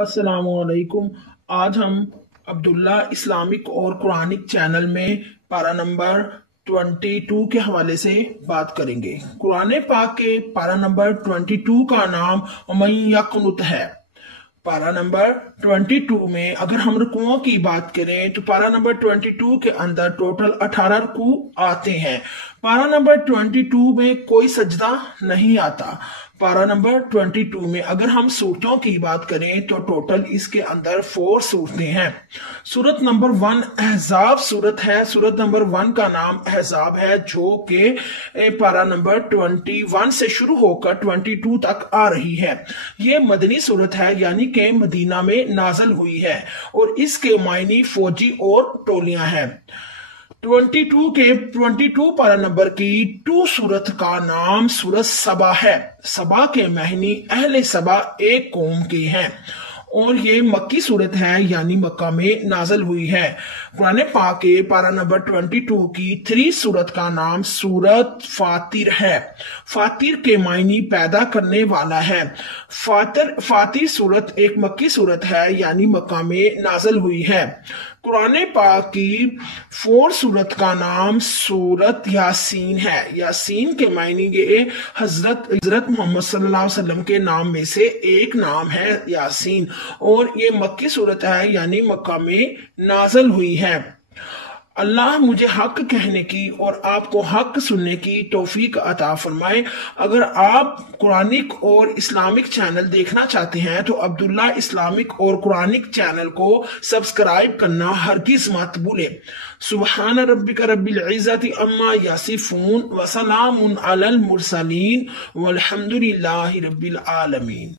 अस्सलाम वालेकुम। आज हम अब्दुल्ला इस्लामिक और कुरानिक चैनल में पारा नंबर 22 के हवाले से बात करेंगे। कुरान पाक के पारा नंबर 22 का नाम मन यक़नुत है। पारा नंबर 22 में अगर हम रुकुओं की बात करें तो पारा नंबर 22 के अंदर टोटल 18 रुकू आते हैं। पारा नंबर 22 में कोई सजदा नहीं आता। पारा नंबर 22 में अगर हम सूरतों की बात करें तो टोटल इसके अंदर 4 सूरतें हैं। सूरत नंबर 1 अहज़ाब सूरत है। सूरत नंबर 1 का नाम अहज़ाब है, जो कि पारा नंबर 21 से शुरू होकर 22 तक आ रही है। ये मदनी सूरत है, यानी कि मदीना में नाजल हुई है और इसके मायनी फौजी और टोलियां हैं। 22 पारा नंबर की 2 सूरत का नाम सूरत सबा है। सबा के मायनी अहले सबा एक कौम के हैं और ये मक्की सूरत है, यानी मक्का में नाजल हुई है। कुरान पाक के पारा नंबर 22 की 3 सूरत का नाम सूरत फातिर है। फातिर के मायनी पैदा करने वाला है। फातिर सूरत एक मक्की सूरत है, यानी मक्का में नाजल हुई है। कुरान पाक की 4 सूरत का नाम सूरत यासीन है। यासीन के मायने ये हजरत मोहम्मद सल्लल्लाहु अलैहि वसल्लम के नाम में से एक नाम है यासीन, और ये मक्की सूरत है, यानी मक्का में नाजल हुई है। अल्लाह मुझे हक कहने की और आपको हक सुनने की तौफीक अता फरमाए। अगर आप कुरानिक और इस्लामिक चैनल देखना चाहते हैं तो अब्दुल्ला इस्लामिक और कुरानिक चैनल को सब्सक्राइब करना हरगिज मत भूले। सुबहान रब्बिक रब्बिल इज्जति अम्मा यासिफून व सलामुन अलल मुरसलीन वल्हम्दुलिल्लाहि रब्बिल आलमीन।